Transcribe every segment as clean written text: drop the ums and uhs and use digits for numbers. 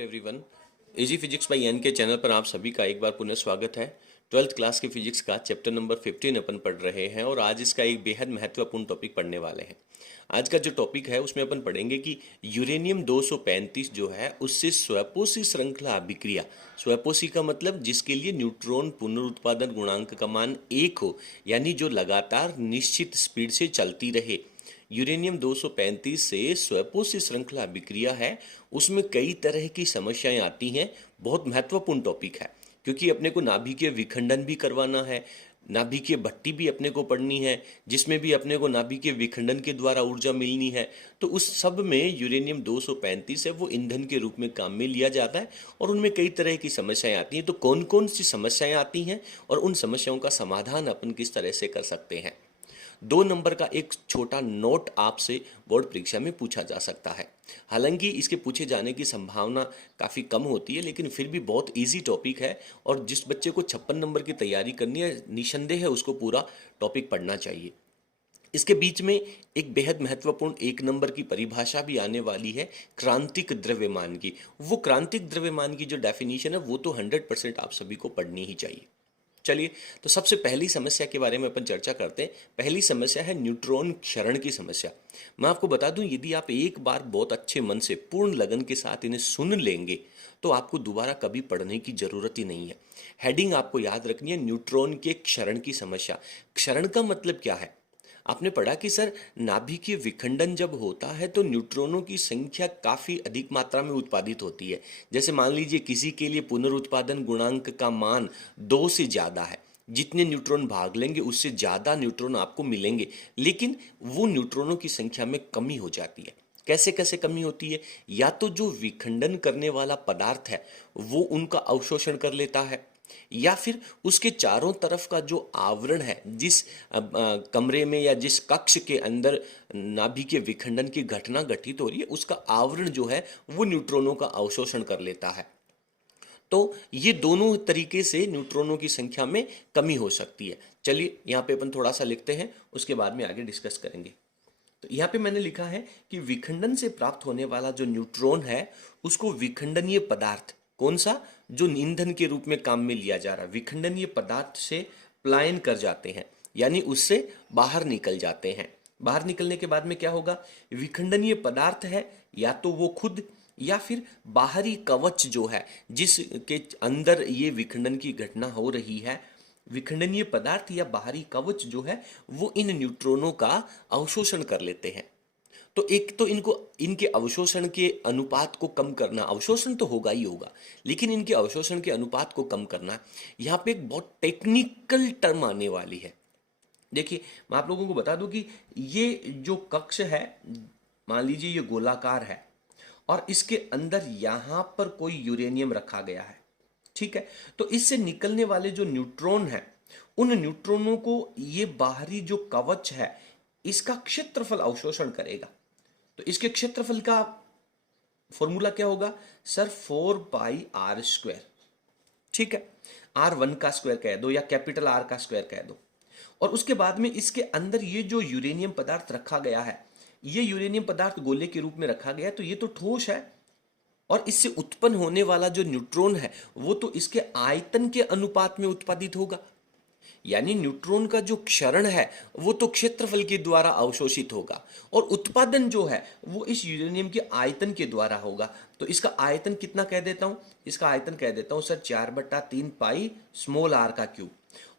Everyone, easy physics by N K channel पर आप सभी का एक बार पुनः स्वागत है। 12th क्लास की फिजिक्स का चैप्टर नंबर 15 अपन पढ़ रहे हैं और आज इसका एक बेहद महत्वपूर्ण टॉपिक पढ़ने वाले हैं। आज का जो टॉपिक है उसमें अपन पढ़ेंगे कि यूरेनियम 235 जो है उससे स्वयपोषी श्रृंखला अभिक्रिया, स्वयपोषी का मतलब जिसके लिए न्यूट्रॉन पुनरुत्पादन गुणांक का मान 1 हो, यानी जो लगातार निश्चित स्पीड से चलती रहे। यूरेनियम 235 से स्वयपोषी श्रृंखला अभिक्रिया है, उसमें कई तरह की समस्याएं आती हैं। बहुत महत्वपूर्ण टॉपिक है क्योंकि अपने को नाभिकीय विखंडन भी करवाना है, नाभिकीय भट्टी भी अपने को पढ़नी है, जिसमें भी अपने को नाभिकीय विखंडन के द्वारा ऊर्जा मिलनी है। तो उस सब में यूरेनियम 235 है वो ईंधन के रूप में काम में लिया जाता है और उनमें कई तरह की समस्याएं आती हैं। तो कौन कौन सी समस्याएं आती हैं और उन समस्याओं का समाधान अपन किस तरह से कर सकते हैं। 2 नंबर का एक छोटा नोट आपसे बोर्ड परीक्षा में पूछा जा सकता है। हालांकि इसके पूछे जाने की संभावना काफ़ी कम होती है, लेकिन फिर भी बहुत इजी टॉपिक है और जिस बच्चे को 56 नंबर की तैयारी करनी है निसंदेह है उसको पूरा टॉपिक पढ़ना चाहिए। इसके बीच में एक बेहद महत्वपूर्ण 1 नंबर की परिभाषा भी आने वाली है क्रांतिक द्रव्यमान की। वो क्रांतिक द्रव्यमान की जो डेफिनेशन है वो तो 100% आप सभी को पढ़नी ही चाहिए। चलिए, तो सबसे पहली समस्या के बारे में अपन चर्चा करते हैं। पहली समस्या है न्यूट्रॉन क्षरण की समस्या। मैं आपको बता दूं, यदि आप एक बार बहुत अच्छे मन से पूर्ण लगन के साथ इन्हें सुन लेंगे तो आपको दोबारा कभी पढ़ने की जरूरत ही नहीं है। हेडिंग आपको याद रखनी है, न्यूट्रॉन के क्षरण की समस्या। क्षरण का मतलब क्या है? आपने पढ़ा कि सर नाभिकीय विखंडन जब होता है तो न्यूट्रॉनों की संख्या काफ़ी अधिक मात्रा में उत्पादित होती है। जैसे मान लीजिए किसी के लिए पुनरुत्पादन गुणांक का मान 2 से ज़्यादा है, जितने न्यूट्रॉन भाग लेंगे उससे ज़्यादा न्यूट्रॉन आपको मिलेंगे, लेकिन वो न्यूट्रॉनों की संख्या में कमी हो जाती है। कैसे कैसे कमी होती है? या तो जो विखंडन करने वाला पदार्थ है वो उनका अवशोषण कर लेता है, या फिर उसके चारों तरफ का जो आवरण है, जिस कमरे में या जिस कक्ष के अंदर नाभिकीय विखंडन की घटना घटित हो रही है उसका आवरण जो है वो न्यूट्रॉनों का अवशोषण कर लेता है। तो ये दोनों तरीके से न्यूट्रॉनों की संख्या में कमी हो सकती है। चलिए यहाँ पे अपन थोड़ा सा लिखते हैं, उसके बाद में आगे डिस्कस करेंगे। तो यहाँ पे मैंने लिखा है कि विखंडन से प्राप्त होने वाला जो न्यूट्रॉन है उसको विखंडनीय पदार्थ, कौन सा? जो ईंधन के रूप में काम में लिया जा रहा है, विखंडनीय पदार्थ से पलायन कर जाते हैं, यानी उससे बाहर निकल जाते हैं। बाहर निकलने के बाद में क्या होगा? विखंडनीय पदार्थ है या तो वो खुद या फिर बाहरी कवच जो है जिसके अंदर ये विखंडन की घटना हो रही है, विखंडनीय पदार्थ या बाहरी कवच जो है वो इन न्यूट्रॉनों का अवशोषण कर लेते हैं। तो एक तो इनको इनके अवशोषण के अनुपात को कम करना, अवशोषण तो होगा ही होगा, लेकिन इनके अवशोषण के अनुपात को कम करना, यहाँ पे एक बहुत टेक्निकल टर्म आने वाली है। देखिए, मैं आप लोगों को बता दूं कि ये जो कक्ष है, मान लीजिए ये गोलाकार है और इसके अंदर यहां पर कोई यूरेनियम रखा गया है, ठीक है। तो इससे निकलने वाले जो न्यूट्रॉन है उन न्यूट्रॉनों को ये बाहरी जो कवच है इसका क्षेत्रफल अवशोषण करेगा। तो इसके क्षेत्रफल का फॉर्मूला क्या होगा सर? 4πr², ठीक है। R1 का स्क्वायर कह दो या कैपिटल R का स्क्वायर कह दो। और उसके बाद में इसके अंदर ये जो यूरेनियम पदार्थ रखा गया है, ये यूरेनियम पदार्थ गोले के रूप में रखा गया है, तो ये तो ठोस है और इससे उत्पन्न होने वाला जो न्यूट्रॉन है वो तो इसके आयतन के अनुपात में उत्पादित होगा। यानी न्यूट्रॉन का जो क्षरण है वो तो क्षेत्रफल के द्वारा अवशोषित होगा और उत्पादन जो है वो इस यूरेनियम के आयतन के द्वारा होगा। तो इसका आयतन कितना कह देता हूं? इसका आयतन कह देता हूं सर 4/3πr का क्यूब।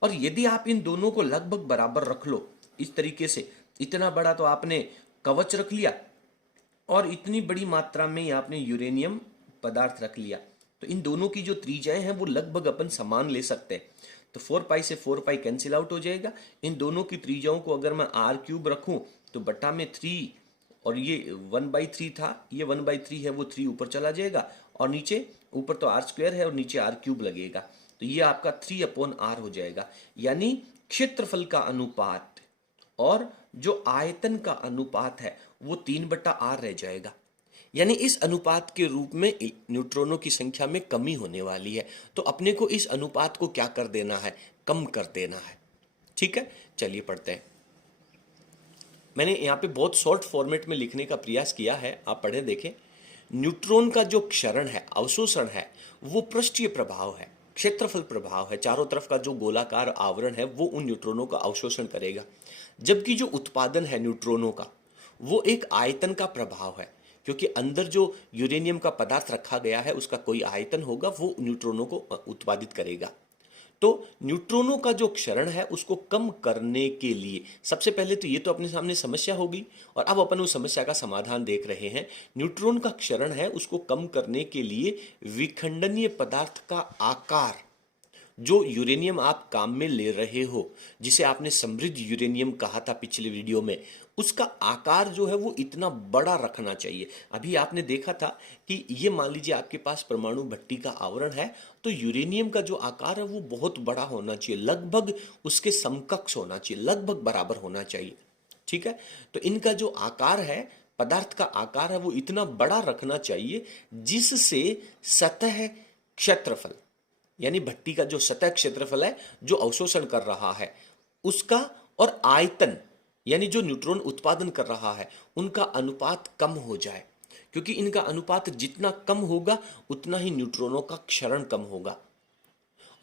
और यदि आप इन दोनों को लगभग बराबर रख लो इस तरीके से, इतना बड़ा तो आपने कवच रख लिया और इतनी बड़ी मात्रा में आपने यूरेनियम पदार्थ रख लिया, तो इन दोनों की जो त्रिज्याएं हैं वो लगभग अपन समान ले सकते हैं। तो 4π से 4π कैंसिल आउट हो जाएगा। इन दोनों की त्रिज्याओं को अगर मैं r³ रखूं तो बटा में 3, और ये 1/3 था, ये 1/3 है, वो 3 ऊपर चला जाएगा और नीचे, ऊपर तो r² है और नीचे r³ लगेगा, तो ये आपका 3/r हो जाएगा। यानी क्षेत्रफल का अनुपात और जो आयतन का अनुपात है वो 3/r रह जाएगा। यानी इस अनुपात के रूप में न्यूट्रॉनों की संख्या में कमी होने वाली है। तो अपने को इस अनुपात को क्या कर देना है? कम कर देना है, ठीक है। चलिए पढ़ते हैं। मैंने यहाँ पे बहुत शॉर्ट फॉर्मेट में लिखने का प्रयास किया है, आप पढ़े देखें। न्यूट्रॉन का जो क्षरण है, अवशोषण है, वो पृष्ठीय प्रभाव है, क्षेत्रफल प्रभाव है। चारों तरफ का जो गोलाकार आवरण है वो उन न्यूट्रॉनों का अवशोषण करेगा। जबकि जो उत्पादन है न्यूट्रॉनों का, वो एक आयतन का प्रभाव है, क्योंकि अंदर जो यूरेनियम का पदार्थ रखा गया है उसका कोई आयतन होगा, वो न्यूट्रॉनों को उत्पादित करेगा। तो न्यूट्रॉनों का जो क्षरण है उसको कम करने के लिए सबसे पहले तो ये तो अपने सामने समस्या होगी, और अब अपन उस समस्या का समाधान देख रहे हैं। न्यूट्रॉन का क्षरण है उसको कम करने के लिए विखंडनीय पदार्थ का आकार, जो यूरेनियम आप काम में ले रहे हो, जिसे आपने समृद्ध यूरेनियम कहा था पिछले वीडियो में, उसका आकार जो है वो इतना बड़ा रखना चाहिए। अभी आपने देखा था कि ये मान लीजिए आपके पास परमाणु भट्टी का आवरण है, तो यूरेनियम का जो आकार है वो बहुत बड़ा होना चाहिए, लगभग उसके समकक्ष होना चाहिए, लगभग बराबर होना चाहिए। ठीक है, तो इनका जो आकार है, पदार्थ का आकार है, वो इतना बड़ा रखना चाहिए जिससे सतह क्षेत्रफल, यानी भट्टी का जो सतह क्षेत्रफल है जो अवशोषण कर रहा है उसका, और आयतन यानी जो न्यूट्रॉन उत्पादन कर रहा है, उनका अनुपात कम हो जाए। क्योंकि इनका अनुपात जितना कम होगा उतना ही न्यूट्रॉनों का क्षरण कम होगा।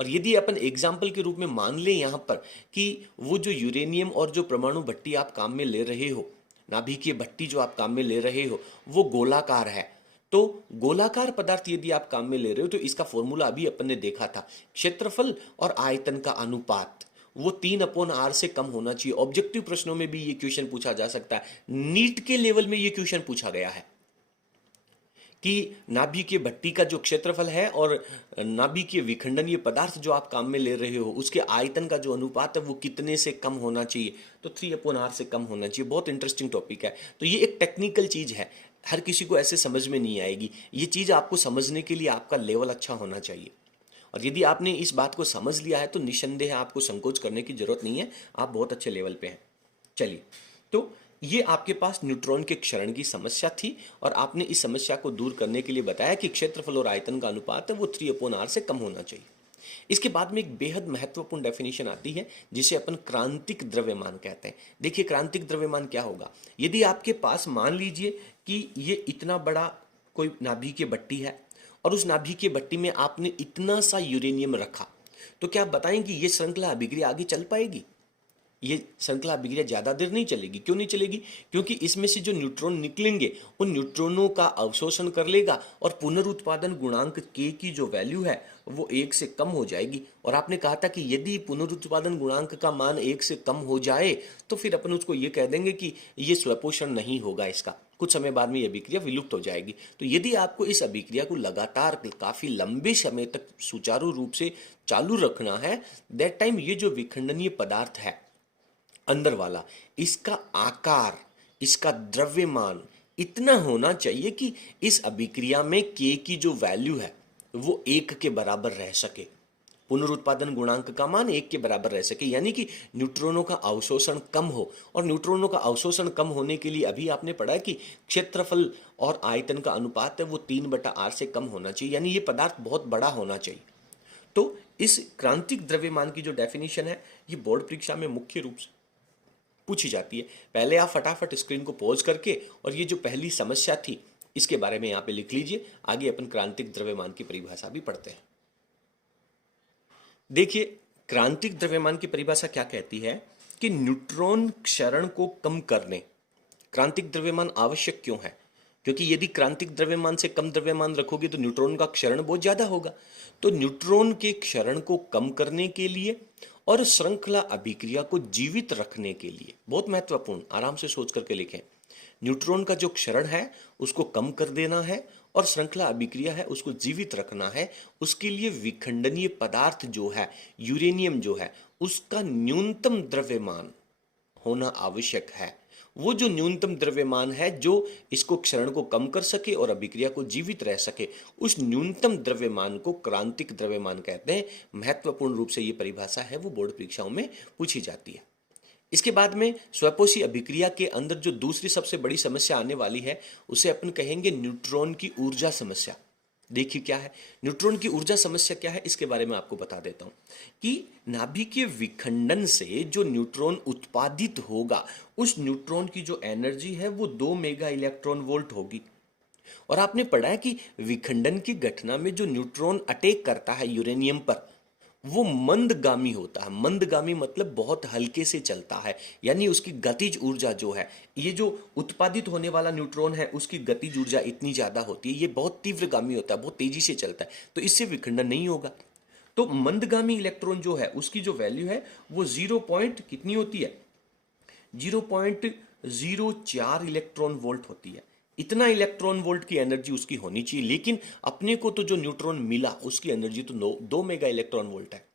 और यदि अपन एग्जाम्पल के रूप में मान लें यहां पर कि वो जो यूरेनियम और जो परमाणु भट्टी आप काम में ले रहे हो, नाभिकीय भट्टी जो आप काम में ले रहे हो, वो गोलाकार है, तो गोलाकार पदार्थ यदि आप काम में ले रहे हो तो इसका फॉर्मूला अभी अपन ने देखा था, क्षेत्रफल और आयतन का अनुपात वो 3/r से कम होना चाहिए। ऑब्जेक्टिव प्रश्नों में भी ये क्वेश्चन पूछा जा सकता है, नीट के लेवल में ये क्वेश्चन पूछा गया है कि नाभिकीय भट्टी का जो क्षेत्रफल है और नाभिकीय विखंडनीय पदार्थ जो आप काम में ले रहे हो उसके आयतन का जो अनुपात है वो कितने से कम होना चाहिए, तो 3/r से कम होना चाहिए। बहुत इंटरेस्टिंग टॉपिक है। तो ये एक टेक्निकल चीज है, हर किसी को ऐसे समझ में नहीं आएगी। ये चीज आपको समझने के लिए आपका लेवल अच्छा होना चाहिए, और यदि आपने इस बात को समझ लिया है तो निसंदेह आपको संकोच करने की जरूरत नहीं है, आप बहुत अच्छे लेवल पे हैं। चलिए, तो ये आपके पास न्यूट्रॉन के क्षरण की समस्या थी, और आपने इस समस्या को दूर करने के लिए बताया कि क्षेत्रफल और आयतन का अनुपात है वो 3/r से कम होना चाहिए। इसके बाद में एक बेहद महत्वपूर्ण डेफिनेशन आती है जिसे अपन क्रांतिक द्रव्यमान कहते हैं। देखिए, क्रांतिक द्रव्यमान क्या होगा, यदि आपके पास मान लीजिए कि ये इतना बड़ा कोई नाभिकीय भट्टी है और उस नाभिकीय भट्टी में आपने इतना सा यूरेनियम रखा, तो क्या आप बताएंगे ये श्रृंखला अभिक्रिया आगे चल पाएगी? ये श्रृंखला अभिक्रिया ज्यादा देर नहीं चलेगी। क्यों नहीं चलेगी? क्योंकि इसमें से जो न्यूट्रॉन निकलेंगे उन न्यूट्रॉनों का अवशोषण कर लेगा, और पुनरुत्पादन गुणांक के की जो वैल्यू है वो 1 से कम हो जाएगी। और आपने कहा था कि यदि पुनरुत्पादन गुणांक का मान 1 से कम हो जाए तो फिर अपन उसको ये कह देंगे कि ये स्वपोषण नहीं होगा, इसका कुछ समय बाद में यह अभिक्रिया विलुप्त हो जाएगी। तो यदि आपको इस अभिक्रिया को लगातार काफी लंबे समय तक सुचारू रूप से चालू रखना है, दैट टाइम ये जो विखंडनीय पदार्थ है अंदर वाला, इसका आकार, इसका द्रव्यमान इतना होना चाहिए कि इस अभिक्रिया में के की जो वैल्यू है वो 1 के बराबर रह सके, पुनरुत्पादन गुणांक का मान 1 के बराबर रह सके, यानी कि न्यूट्रॉनों का अवशोषण कम हो। और न्यूट्रॉनों का अवशोषण कम होने के लिए अभी आपने पढ़ा कि क्षेत्रफल और आयतन का अनुपात है वो 3/r से कम होना चाहिए, यानी ये पदार्थ बहुत बड़ा होना चाहिए। तो इस क्रांतिक द्रव्यमान की जो डेफिनेशन है ये बोर्ड परीक्षा में मुख्य रूप से पूछी जाती है। पहले आप फटाफट स्क्रीन को पॉज करके और ये जो पहली समस्या थी इसके बारे में यहाँ पे लिख लीजिए, आगे अपन क्रांतिक द्रव्यमान की परिभाषा भी पढ़ते हैं। देखिए, क्रांतिक द्रव्यमान की परिभाषा क्या कहती है कि न्यूट्रॉन क्षरण को कम करने क्रांतिक द्रव्यमान आवश्यक क्यों है? क्योंकि यदि क्रांतिक द्रव्यमान से कम द्रव्यमान रखोगे तो न्यूट्रॉन का क्षरण बहुत ज्यादा होगा। तो न्यूट्रॉन के क्षरण को कम करने के लिए और श्रृंखला अभिक्रिया को जीवित रखने के लिए, बहुत महत्वपूर्ण, आराम से सोच करके लिखें, न्यूट्रॉन का जो क्षरण है उसको कम कर देना है और श्रृंखला अभिक्रिया है उसको जीवित रखना है। उसके लिए विखंडनीय पदार्थ जो है, यूरेनियम जो है, उसका न्यूनतम द्रव्यमान होना आवश्यक है। वो जो न्यूनतम द्रव्यमान है जो इसको क्षरण को कम कर सके और अभिक्रिया को जीवित रह सके, उस न्यूनतम द्रव्यमान को क्रांतिक द्रव्यमान कहते हैं। महत्वपूर्ण रूप से ये परिभाषा है वो बोर्ड परीक्षाओं में पूछी जाती है। इसके बाद में स्वपोषी अभिक्रिया के अंदर जो दूसरी सबसे बड़ी समस्या आने वाली है उसे अपन कहेंगे न्यूट्रॉन की ऊर्जा समस्या। देखिए क्या है न्यूट्रॉन की ऊर्जा समस्या, क्या है इसके बारे में आपको बता देता हूं कि नाभिकीय विखंडन से जो न्यूट्रॉन उत्पादित होगा उस न्यूट्रॉन की जो एनर्जी है वो 2 मेगा इलेक्ट्रॉन वोल्ट होगी। और आपने पढ़ा है कि विखंडन की घटना में जो न्यूट्रॉन अटैक करता है यूरेनियम पर, वो मंदगामी होता है। मंदगामी मतलब बहुत हल्के से चलता है, यानी उसकी गतिज ऊर्जा जो है, ये जो उत्पादित होने वाला न्यूट्रॉन है उसकी गतिज ऊर्जा इतनी ज्यादा होती है, ये बहुत तीव्रगामी होता है, बहुत तेजी से चलता है, तो इससे विखंडन नहीं होगा। तो मंदगामी इलेक्ट्रॉन जो है उसकी जो वैल्यू है वो 0 पॉइंट कितनी होती है, 0.04 इलेक्ट्रॉन वोल्ट होती है। इतना इलेक्ट्रॉन वोल्ट की एनर्जी उसकी होनी चाहिए, लेकिन अपने को तो जो न्यूट्रॉन मिला उसकी एनर्जी तो 2 मेगा इलेक्ट्रॉन वोल्ट है।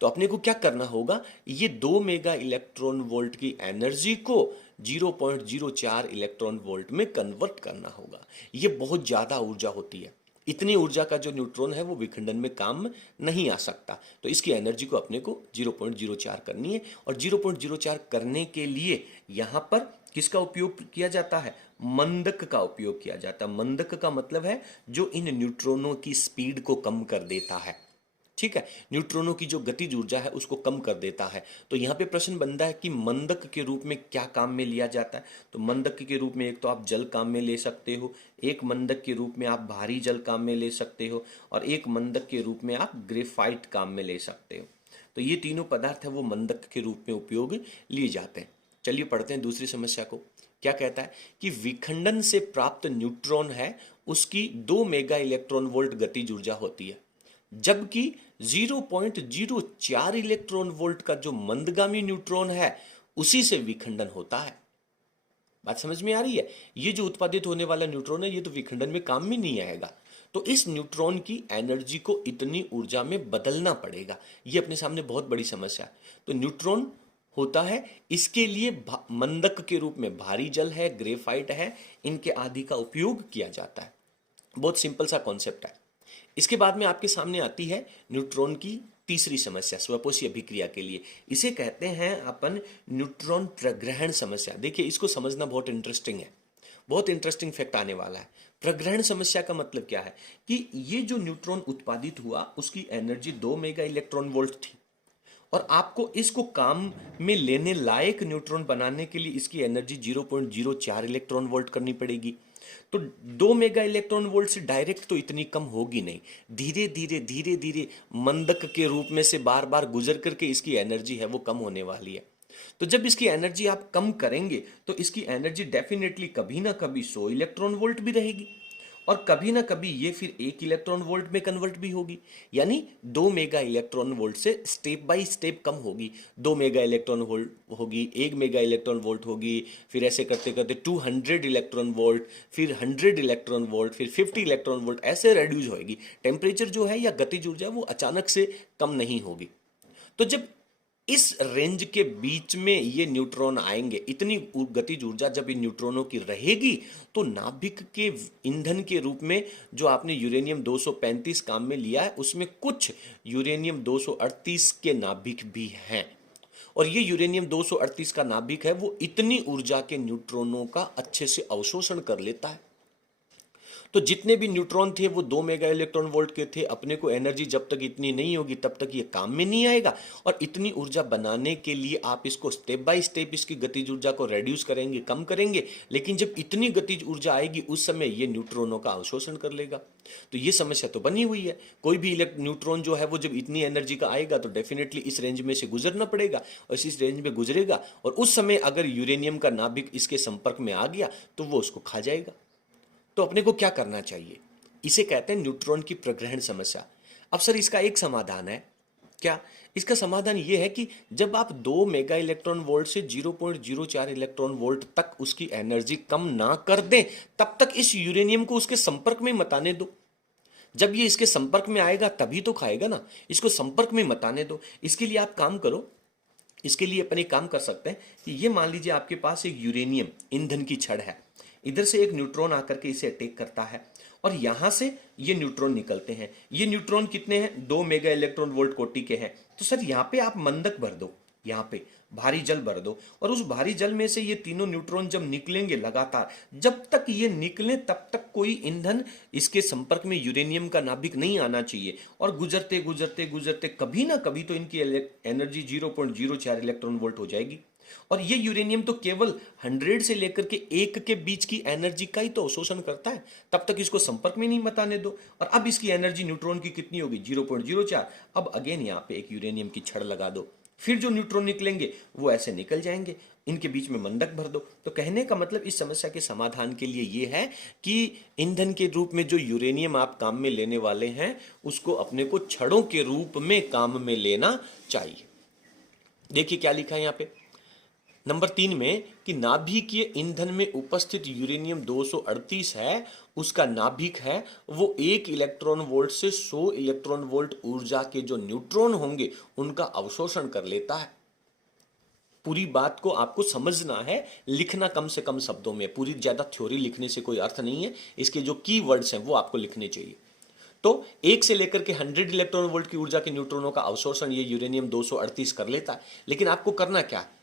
तो अपने को क्या करना होगा, ये 2 मेगा इलेक्ट्रॉन वोल्ट की एनर्जी को 0.04 इलेक्ट्रॉन वोल्ट में कन्वर्ट करना होगा। ये बहुत ज्यादा ऊर्जा होती है। इतनी ऊर्जा का जो न्यूट्रॉन है वो विखंडन में काम नहीं आ सकता, तो इसकी एनर्जी को अपने को 0.04 करनी है। और 0.04 करने के लिए यहां पर किसका उपयोग किया जाता है, मंदक का उपयोग किया जाता है। मंदक का मतलब है जो इन न्यूट्रॉनों की स्पीड को कम कर देता है, ठीक है, न्यूट्रॉनों की जो गतिज ऊर्जा है उसको कम कर देता है। तो यहां पे प्रश्न बनता है कि मंदक के रूप में क्या काम में लिया जाता है। तो मंदक के रूप में एक तो आप जल काम में ले सकते हो, एक मंदक के रूप में आप भारी जल काम में ले सकते हो, और एक मंदक के रूप में आप ग्रेफाइट काम में ले सकते हो। तो ये तीनों पदार्थ है वो मंदक के रूप में उपयोग लिए जाते हैं। चलिए पढ़ते हैं दूसरी समस्या को। क्या कहता है कि विखंडन से प्राप्त न्यूट्रॉन है उसकी 2 मेगा इलेक्ट्रॉन वोल्ट गतिज ऊर्जा होती है, जबकि 0.04 इलेक्ट्रॉन वोल्ट का जो मंदगामी न्यूट्रॉन है उसी से विखंडन होता है। बात समझ में आ रही है, ये जो उत्पादित होने वाला न्यूट्रॉन है ये तो विखंडन में काम में नहीं आएगा, तो इस न्यूट्रॉन की एनर्जी को इतनी ऊर्जा में बदलना पड़ेगा। ये अपने सामने बहुत बड़ी समस्या है। तो न्यूट्रॉन होता है, इसके लिए मंदक के रूप में भारी जल है, ग्रेफाइट है, इनके आदि का उपयोग किया जाता है। बहुत सिंपल सा कॉन्सेप्ट है। इसके बाद में आपके सामने आती है न्यूट्रॉन की तीसरी समस्या, स्वपोषी अभिक्रिया के लिए। इसे कहते हैं अपन न्यूट्रॉन प्रग्रहण समस्या। देखिए इसको समझना बहुत इंटरेस्टिंग है, बहुत इंटरेस्टिंग फैक्ट आने वाला है। प्रग्रहण समस्या का मतलब क्या है कि ये जो न्यूट्रॉन उत्पादित हुआ उसकी एनर्जी 2 मेगा इलेक्ट्रॉन वोल्ट थी, और आपको इसको काम में लेने लायक न्यूट्रॉन बनाने के लिए इसकी एनर्जी 0.04 इलेक्ट्रॉन वोल्ट करनी पड़ेगी। तो 2 मेगा इलेक्ट्रॉन वोल्ट से डायरेक्ट तो इतनी कम होगी नहीं, धीरे धीरे मंदक के रूप में से बार बार गुजर करके इसकी एनर्जी है वो कम होने वाली है। तो जब इसकी एनर्जी आप कम करेंगे तो इसकी एनर्जी डेफिनेटली कभी ना कभी 100 इलेक्ट्रॉन वोल्ट भी रहेगी, और कभी ना कभी ये फिर 1 इलेक्ट्रॉन वोल्ट में कन्वर्ट भी होगी, यानी 2 मेगा इलेक्ट्रॉन वोल्ट से स्टेप बाय स्टेप कम होगी। 2 मेगा इलेक्ट्रॉन वोल्ट होगी, 1 मेगा इलेक्ट्रॉन वोल्ट होगी, फिर ऐसे करते करते 200 इलेक्ट्रॉन वोल्ट, फिर 100 इलेक्ट्रॉन वोल्ट, फिर 50 इलेक्ट्रॉन वोल्ट, ऐसे रेड्यूस होगी। टेम्परेचर जो है या गतिज ऊर्जा वो अचानक से कम नहीं होगी। तो जब इस रेंज के बीच में ये न्यूट्रॉन आएंगे, इतनी गतिज ऊर्जा जब इन न्यूट्रॉनों की रहेगी, तो नाभिक के ईंधन के रूप में जो आपने यूरेनियम 235 काम में लिया है उसमें कुछ यूरेनियम 238 के नाभिक भी हैं, और ये यूरेनियम 238 का नाभिक है वो इतनी ऊर्जा के न्यूट्रॉनों का अच्छे से अवशोषण कर लेता है। तो जितने भी न्यूट्रॉन थे वो 2 मेगा इलेक्ट्रॉन वोल्ट के थे। अपने को एनर्जी जब तक इतनी नहीं होगी तब तक ये काम में नहीं आएगा, और इतनी ऊर्जा बनाने के लिए आप इसको स्टेप बाय स्टेप इसकी गतिज ऊर्जा को रेड्यूस करेंगे, कम करेंगे, लेकिन जब इतनी गतिज ऊर्जा आएगी उस समय ये न्यूट्रॉनों का अवशोषण कर लेगा। तो ये समस्या तो बनी हुई है। कोई भी न्यूट्रॉन जो है वो जब इतनी एनर्जी का आएगा तो डेफिनेटली इस रेंज में से गुजरना पड़ेगा, और इस रेंज में गुजरेगा, और उस समय अगर यूरेनियम का नाभिक इसके संपर्क में आ गया तो वो उसको खा जाएगा। तो अपने को क्या करना चाहिए, इसे कहते हैं न्यूट्रॉन की प्रग्रहण समस्या। अब सर इसका एक समाधान है क्या, इसका समाधान यह है कि जब आप 2 मेगा इलेक्ट्रॉन वोल्ट से 0.04 इलेक्ट्रॉन वोल्ट तक उसकी एनर्जी कम ना कर दें तब तक इस यूरेनियम को उसके संपर्क में मत आने दो। जब ये इसके संपर्क में आएगा तभी तो खाएगा ना, इसको संपर्क में मत आने दो। इसके लिए आप काम करो, इसके लिए अपन एक काम कर सकते हैं कि ये मान लीजिए आपके पास एक यूरेनियम ईंधन की छड़ है, इधर से एक न्यूट्रॉन आकर के इसे अटैक करता है, और यहां से ये न्यूट्रॉन निकलते हैं। ये न्यूट्रॉन कितने हैं, 2 मेगा इलेक्ट्रॉन वोल्ट कोटि के हैं। तो सर यहां पे आप मंदक भर दो, यहाँ पे भारी जल भर दो, और उस भारी जल में से ये तीनों न्यूट्रॉन जब निकलेंगे लगातार, जब तक ये निकले तब तक कोई ईंधन इसके संपर्क में यूरेनियम का नाभिक नहीं आना चाहिए, और गुजरते गुजरते गुजरते कभी ना कभी तो इनकी एनर्जी 0.04 इलेक्ट्रॉन वोल्ट हो जाएगी। और ये यूरेनियम तो केवल 100 से लेकर के 1 के बीच की एनर्जी का ही तो अवशोषण करता है, तब तक इसको संपर्क में नहीं मत आने दो। और अब इसकी एनर्जी न्यूट्रॉन की कितनी होगी, 0.04। अब अगेन यहाँ पे एक यूरेनियम की छड़ लगा दो, फिर जो न्यूट्रॉन निकलेंगे वो ऐसे निकल जाएंगे, इनके बीच में मंदक भर दो। तो कहने का मतलब इस समस्या के समाधान के लिए ये है कि ईंधन के रूप में जो यूरेनियम आप काम में लेने वाले हैं उसको अपने को छड़ों के रूप में काम में लेना चाहिए। देखिए क्या लिखा है यहाँ पे नंबर 3 में कि नाभिकीय ईंधन में उपस्थित यूरेनियम 238 है, उसका नाभिक है वो 1 इलेक्ट्रॉन वोल्ट से 100 इलेक्ट्रॉन वोल्ट ऊर्जा के जो न्यूट्रॉन होंगे उनका अवशोषण कर लेता है। पूरी बात को आपको समझना है, लिखना कम से कम शब्दों में, पूरी ज्यादा थ्योरी लिखने से कोई अर्थ नहीं है, इसके जो की वर्ड्स हैं वो आपको लिखने चाहिए। तो 1 से लेकर के 100 इलेक्ट्रॉन वोल्ट की ऊर्जा के न्यूट्रॉनों का अवशोषण ये यूरेनियम 238 कर लेता है। लेकिन आपको करना क्या है,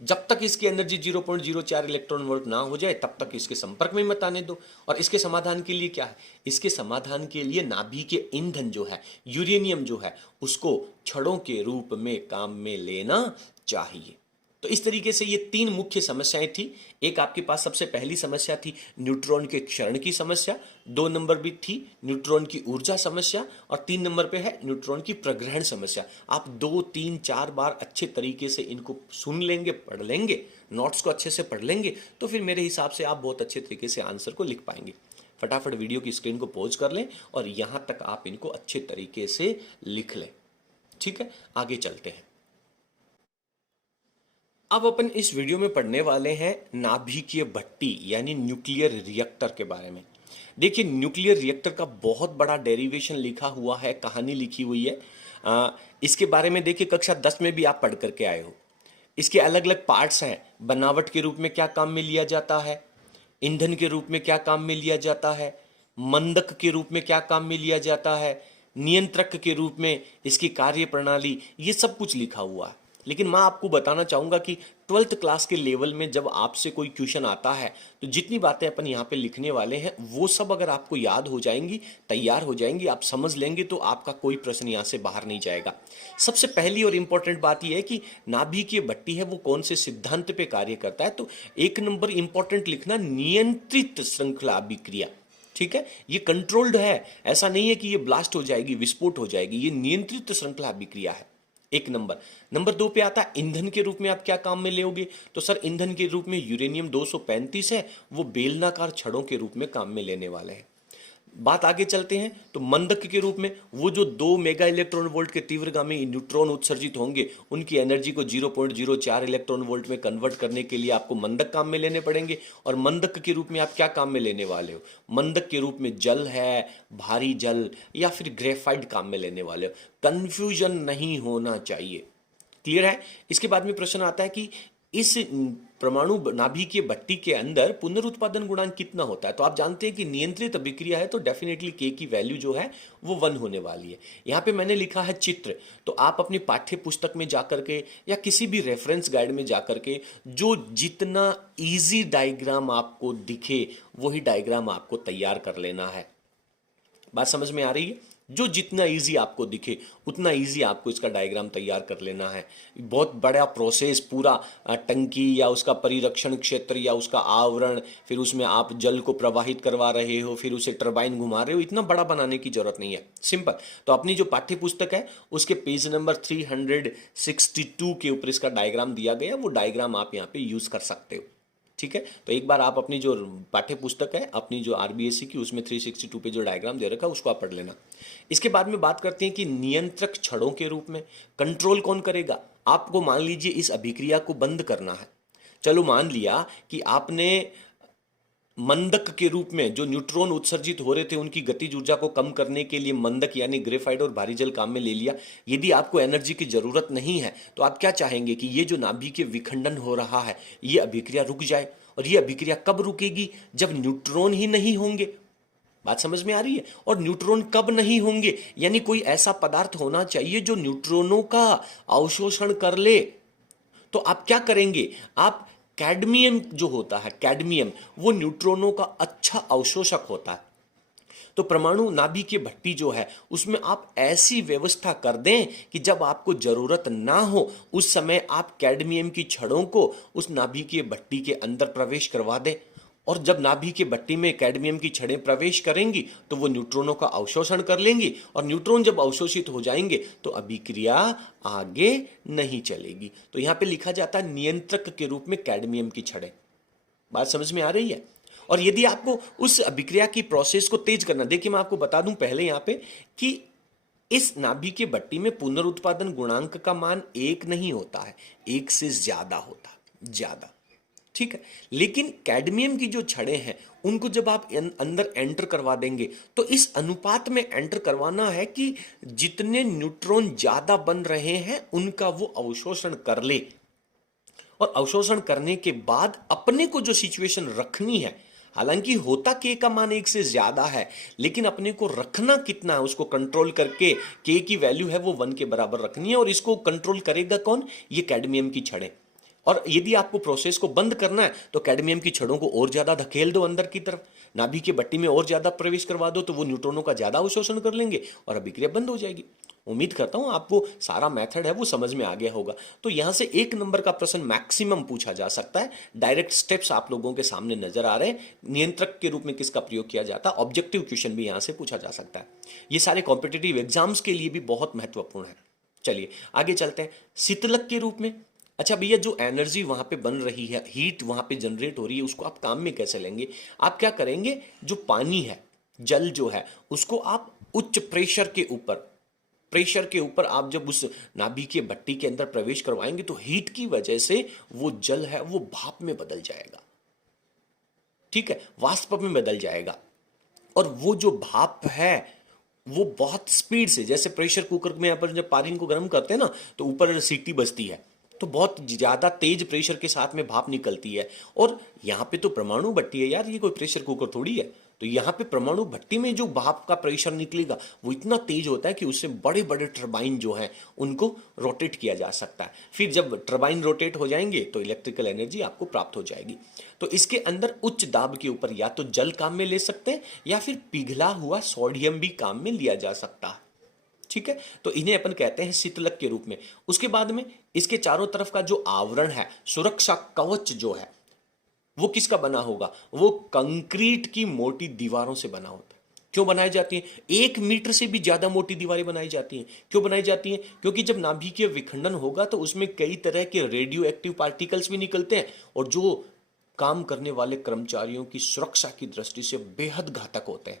जब तक इसकी एनर्जी 0.04 इलेक्ट्रॉन वोल्ट ना हो जाए तब तक इसके संपर्क में मत आने दो। और इसके समाधान के लिए क्या है, इसके समाधान के लिए नाभिकीय ईंधन जो है, यूरेनियम जो है, उसको छड़ों के रूप में काम में लेना चाहिए। तो इस तरीके से ये 3 मुख्य समस्याएं थी। एक आपके पास सबसे पहली समस्या थी न्यूट्रॉन के क्षरण की समस्या, 2 नंबर भी थी न्यूट्रॉन की ऊर्जा समस्या, और 3 नंबर पे है न्यूट्रॉन की प्रग्रहण समस्या। आप 2, 3, 4 बार अच्छे तरीके से इनको सुन लेंगे, पढ़ लेंगे, नोट्स को अच्छे से पढ़ लेंगे, तो फिर मेरे हिसाब से आप बहुत अच्छे तरीके से आंसर को लिख पाएंगे। फटाफट वीडियो की स्क्रीन को पॉज कर लें और यहां तक आप इनको अच्छे तरीके से लिख लें। ठीक है, आगे चलते हैं। अब अपन इस वीडियो में पढ़ने वाले हैं नाभिकीय भट्टी यानी न्यूक्लियर रिएक्टर के बारे में। देखिए न्यूक्लियर रिएक्टर का बहुत बड़ा डेरिवेशन लिखा हुआ है, कहानी लिखी हुई है। इसके बारे में देखिए कक्षा 10 में भी आप पढ़ करके आए हो। इसके अलग अलग पार्ट्स हैं, बनावट के रूप में क्या काम में लिया जाता है, ईंधन के रूप में क्या काम में लिया जाता है, मंदक के रूप में क्या काम में लिया जाता है, नियंत्रक के रूप में इसकी कार्य प्रणाली, ये सब कुछ लिखा हुआ है। लेकिन मैं आपको बताना चाहूंगा कि 12th क्लास के लेवल में जब आपसे कोई क्वेश्चन आता है तो जितनी बातें अपन यहाँ पे लिखने वाले हैं वो सब अगर आपको याद हो जाएंगी, तैयार हो जाएंगी, आप समझ लेंगे तो आपका कोई प्रश्न यहाँ से बाहर नहीं जाएगा। सबसे पहली और इंपॉर्टेंट बात यह है कि नाभिकीय भट्टी है वो कौन से सिद्धांत पे कार्य करता है। तो 1 नंबर इंपॉर्टेंट लिखना, नियंत्रित श्रृंखला अभिक्रिया। ठीक है, ये कंट्रोल्ड है, ऐसा नहीं है कि ये ब्लास्ट हो जाएगी, विस्फोट हो जाएगी, ये नियंत्रित श्रृंखला अभिक्रिया है। 1 नंबर। नंबर 2 पे आता है ईंधन के रूप में आप क्या काम में लेोगे। तो सर ईंधन के रूप में यूरेनियम 235 है, वो बेलनाकार छड़ों के रूप में काम में लेने वाले हैं। बात आगे चलते हैं तो मंदक के रूप में वो जो 2 मेगा इलेक्ट्रॉन वोल्ट के तीव्रगामी न्यूट्रॉन उत्सर्जित होंगे उनकी एनर्जी को 0.04 इलेक्ट्रॉन वोल्ट में कन्वर्ट करने के लिए आपको मंदक काम में लेने पड़ेंगे। और मंदक के रूप में आप क्या काम में लेने वाले हो, मंदक के रूप में जल है, भारी जल या फिर ग्रेफाइट काम में लेने वाले हो। कंफ्यूजन नहीं होना चाहिए, क्लियर है। इसके बाद में प्रश्न आता है कि इस परमाणु नाभिकीय भट्टी के अंदर पुनरुत्पादन गुणांक कितना होता है। तो आप जानते हैं कि नियंत्रित अभिक्रिया है तो डेफिनेटली के की वैल्यू जो है वो 1 होने वाली है। यहाँ पे मैंने लिखा है चित्र, तो आप अपनी पाठ्य पुस्तक में जाकर के या किसी भी रेफरेंस गाइड में जाकर के जो जितना इजी डायग्राम आपको दिखे वही डायग्राम आपको तैयार कर लेना है। बात समझ में आ रही है, जो जितना इजी आपको दिखे उतना इजी आपको इसका डायग्राम तैयार कर लेना है। बहुत बड़ा प्रोसेस, पूरा टंकी या उसका परिरक्षण क्षेत्र या उसका आवरण, फिर उसमें आप जल को प्रवाहित करवा रहे हो, फिर उसे टरबाइन घुमा रहे हो, इतना बड़ा बनाने की जरूरत नहीं है, सिंपल। तो अपनी जो पाठ्य पुस्तक है उसके पेज नंबर 362 के ऊपर इसका डायग्राम दिया गया, वो डायग्राम आप यहाँ पे यूज कर सकते हो। ठीक है, तो एक बार आप अपनी जो पाठ्य पुस्तक है अपनी जो आरबीएससी की उसमें 362 पे जो डायग्राम दे रखा है उसको आप पढ़ लेना। इसके बाद में बात करते हैं कि नियंत्रक छड़ों के रूप में कंट्रोल कौन करेगा। आपको मान लीजिए इस अभिक्रिया को बंद करना है, चलो मान लिया कि आपने मंदक के रूप में जो न्यूट्रॉन उत्सर्जित हो रहे थे उनकी गतिज ऊर्जा को कम करने के लिए मंदक यानी ग्रेफाइट और भारी जल काम में ले लिया। यदि आपको एनर्जी की जरूरत नहीं है तो आप क्या चाहेंगे कि ये जो नाभिकीय विखंडन हो रहा है ये अभिक्रिया रुक जाए। और ये अभिक्रिया कब रुकेगी, जब न्यूट्रॉन ही नहीं होंगे। बात समझ में आ रही है? और न्यूट्रॉन कब नहीं होंगे, यानी कोई ऐसा पदार्थ होना चाहिए जो न्यूट्रॉनों का अवशोषण कर ले। तो आप क्या करेंगे, आप कैडमियम जो होता है, कैडमियम वो न्यूट्रॉनों का अच्छा अवशोषक होता है। तो परमाणु नाभिक की भट्टी जो है उसमें आप ऐसी व्यवस्था कर दें कि जब आपको जरूरत ना हो उस समय आप कैडमियम की छड़ों को उस नाभिकीय भट्टी के अंदर प्रवेश करवा दें। और जब नाभिकीय भट्टी में कैडमियम की छड़ें प्रवेश करेंगी तो वो न्यूट्रॉनों का अवशोषण कर लेंगी, और न्यूट्रॉन जब अवशोषित हो जाएंगे तो अभिक्रिया आगे नहीं चलेगी। तो यहां पे लिखा जाता है नियंत्रक के रूप में कैडमियम की छड़ें। बात समझ में आ रही है? और यदि आपको उस अभिक्रिया की प्रोसेस को तेज करना, देखिए मैं आपको बता दूं पहले यहां पे कि इस नाभिकीय भट्टी में पुनरुत्पादन गुणांक का मान 1 नहीं होता है, 1 से ज्यादा होता है, ज्यादा। ठीक है, लेकिन कैडमियम की जो छड़ें हैं उनको जब आप अंदर एंटर करवा देंगे तो इस अनुपात में एंटर करवाना है कि जितने न्यूट्रॉन ज्यादा बन रहे हैं उनका वो अवशोषण कर ले, और अवशोषण करने के बाद अपने को जो सिचुएशन रखनी है, हालांकि होता के का मान 1 से ज्यादा है, लेकिन अपने को रखना कितना है उसको कंट्रोल करके के की वैल्यू है वो 1 के बराबर रखनी है, और इसको कंट्रोल करेगा कौन, ये कैडमियम की छड़ें। और यदि आपको प्रोसेस को बंद करना है तो कैडमियम की छड़ों को और ज्यादा धकेल दो अंदर की तरफ, नाभिक की भट्टी में और ज्यादा प्रवेश करवा दो, तो वो न्यूट्रॉनों का ज्यादा अवशोषण कर लेंगे और अभिक्रिया बंद हो जाएगी। उम्मीद करता हूं आपको सारा मेथड है वो समझ में आ गया होगा। तो यहां से 1 नंबर का प्रश्न मैक्सिमम पूछा जा सकता है। डायरेक्ट स्टेप्स आप लोगों के सामने नजर आ रहे हैं, नियंत्रक के रूप में किसका प्रयोग किया जाता है, ऑब्जेक्टिव क्वेश्चन भी यहां से पूछा जा सकता है। ये सारे कॉम्पिटिटिव एग्जाम्स के लिए भी बहुत महत्वपूर्ण है। चलिए आगे चलते हैं। शीतलक के रूप में, अच्छा भैया जो एनर्जी वहां पे बन रही है, हीट वहां पे जनरेट हो रही है, उसको आप काम में कैसे लेंगे? आप क्या करेंगे, जो पानी है, जल जो है, उसको आप उच्च प्रेशर के ऊपर आप जब उस नाभिकीय भट्टी के अंदर प्रवेश करवाएंगे तो हीट की वजह से वो जल है वो भाप में बदल जाएगा। ठीक है, वाष्प में बदल जाएगा, और वो जो भाप है वो बहुत स्पीड से, जैसे प्रेशर कुकर में अपन जब पानी को गर्म करते हैं ना तो ऊपर सीटी बजती है, तो बहुत ज्यादा तेज प्रेशर के साथ में भाप निकलती है। और यहां पे तो परमाणु भट्टी है यार, ये कोई प्रेशर कुकर थोड़ी है। तो यहां पे परमाणु भट्टी में जो भाप का प्रेशर निकलेगा वो इतना तेज होता है कि उससे बड़े बड़े टरबाइन जो हैं उनको रोटेट किया जा सकता है। फिर जब टरबाइन रोटेट हो जाएंगे तो इलेक्ट्रिकल एनर्जी आपको प्राप्त हो जाएगी। तो इसके अंदर उच्च दाब के ऊपर या तो जल काम में ले सकते हैं या फिर पिघला हुआ सोडियम भी काम में लिया जा सकता है। ठीक है, तो इन्हें अपन कहते हैं शीतलक के रूप में। उसके बाद में इसके चारों तरफ का जो आवरण है, सुरक्षा कवच जो है, वो किसका बना होगा? वो कंक्रीट की मोटी दीवारों से बना होता है। क्यों बनाई जाती हैं? 1 मीटर से भी ज्यादा मोटी दीवारें बनाई जाती हैं। क्यों बनाई जाती हैं? क्योंकि जब नाभिकीय विखंडन होगा तो उसमें कई तरह के रेडियो एक्टिव पार्टिकल्स भी निकलते हैं, और जो काम करने वाले कर्मचारियों की सुरक्षा की दृष्टि से बेहद घातक होते हैं।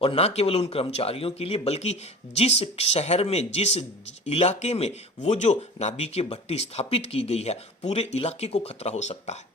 और ना केवल उन कर्मचारियों के लिए, बल्कि जिस शहर में, जिस इलाके में वो जो नाभिकीय भट्टी स्थापित की गई है, पूरे इलाके को खतरा हो सकता है।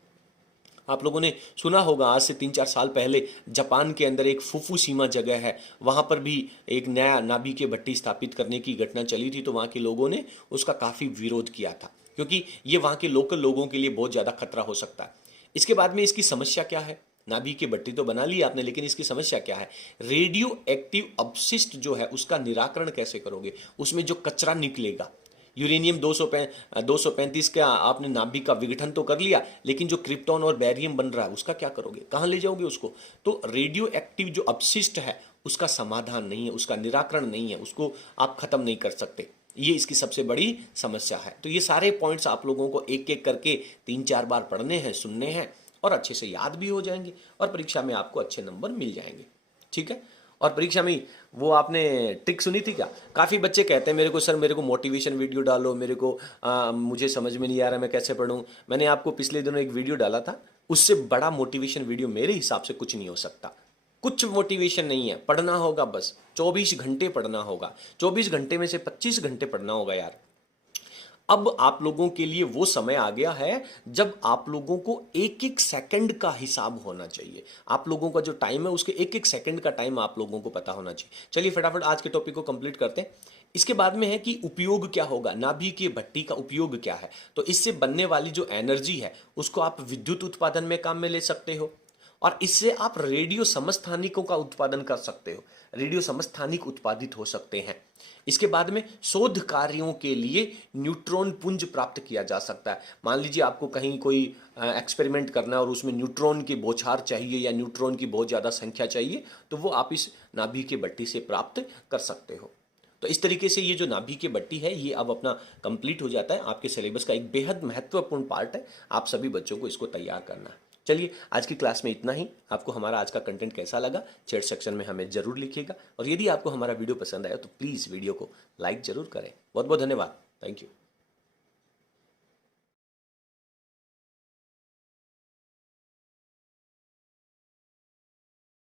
आप लोगों ने सुना होगा, आज से 3-4 साल पहले जापान के अंदर एक फुकुशिमा जगह है, वहां पर भी एक नया नाभिकीय भट्टी स्थापित करने की घटना चली थी। तो वहां के लोगों ने उसका काफी विरोध किया था, क्योंकि ये वहां के लोकल लोगों के लिए बहुत ज्यादा खतरा हो सकता है। इसके बाद में इसकी समस्या क्या है? नाभिकीय भट्टी तो बना ली आपने, लेकिन इसकी समस्या क्या है? रेडियो एक्टिव अपशिष्ट जो है उसका निराकरण कैसे करोगे? उसमें जो कचरा निकलेगा, यूरेनियम 235 का आपने नाभिक का विघटन तो कर लिया, लेकिन जो क्रिप्टॉन और बैरियम बन रहा है उसका क्या करोगे? कहां ले जाओगे उसको? तो रेडियो एक्टिव जो अपशिष्ट है उसका समाधान नहीं है, उसका निराकरण नहीं है, उसको आप खत्म नहीं कर सकते। ये इसकी सबसे बड़ी समस्या है। तो ये सारे पॉइंट्स आप लोगों को एक एक करके 3-4 बार पढ़ने हैं, सुनने हैं, और अच्छे से याद भी हो जाएंगे, और परीक्षा में आपको अच्छे नंबर मिल जाएंगे। ठीक है, और परीक्षा में वो आपने ट्रिक सुनी थी क्या? काफ़ी बच्चे कहते हैं मेरे को, सर मेरे को मोटिवेशन वीडियो डालो, मेरे को मुझे समझ में नहीं आ रहा मैं कैसे पढूं। मैंने आपको पिछले दिनों एक वीडियो डाला था, उससे बड़ा मोटिवेशन वीडियो मेरे हिसाब से कुछ नहीं हो सकता। कुछ मोटिवेशन नहीं है, पढ़ना होगा बस, 24 घंटे पढ़ना होगा, 24 घंटे में से 25 घंटे पढ़ना होगा यार। अब आप लोगों के लिए वो समय आ गया है जब आप लोगों को एक एक सेकंड का हिसाब होना चाहिए। आप लोगों का जो टाइम है उसके एक एक सेकंड का टाइम आप लोगों को पता होना चाहिए। चलिए फटाफट आज के टॉपिक को कंप्लीट करते हैं। इसके बाद में है कि उपयोग क्या होगा, नाभिकीय भट्टी का उपयोग क्या है। तो इससे बनने वाली जो एनर्जी है उसको आप विद्युत उत्पादन में काम में ले सकते हो, और इससे आप रेडियो समस्थानिकों का उत्पादन कर सकते हो, रेडियो समस्थानिक उत्पादित हो सकते हैं। इसके बाद में शोध कार्यों के लिए न्यूट्रॉन पुंज प्राप्त किया जा सकता है। मान लीजिए आपको कहीं कोई एक्सपेरिमेंट करना है और उसमें न्यूट्रॉन की बौछार चाहिए या न्यूट्रॉन की बहुत ज़्यादा संख्या चाहिए, तो वो आप इस नाभि की भट्टी से प्राप्त कर सकते हो। तो इस तरीके से ये जो नाभि की भट्टी है ये अब अपना कंप्लीट हो जाता है। आपके सिलेबस का एक बेहद महत्वपूर्ण पार्ट है, आप सभी बच्चों को इसको तैयार करना है। चलिए आज की क्लास में इतना ही। आपको हमारा आज का कंटेंट कैसा लगा चैट सेक्शन में हमें जरूर लिखिएगा, और यदि आपको हमारा वीडियो पसंद आया तो प्लीज़ वीडियो को लाइक जरूर करें। बहुत बहुत धन्यवाद। Thank you.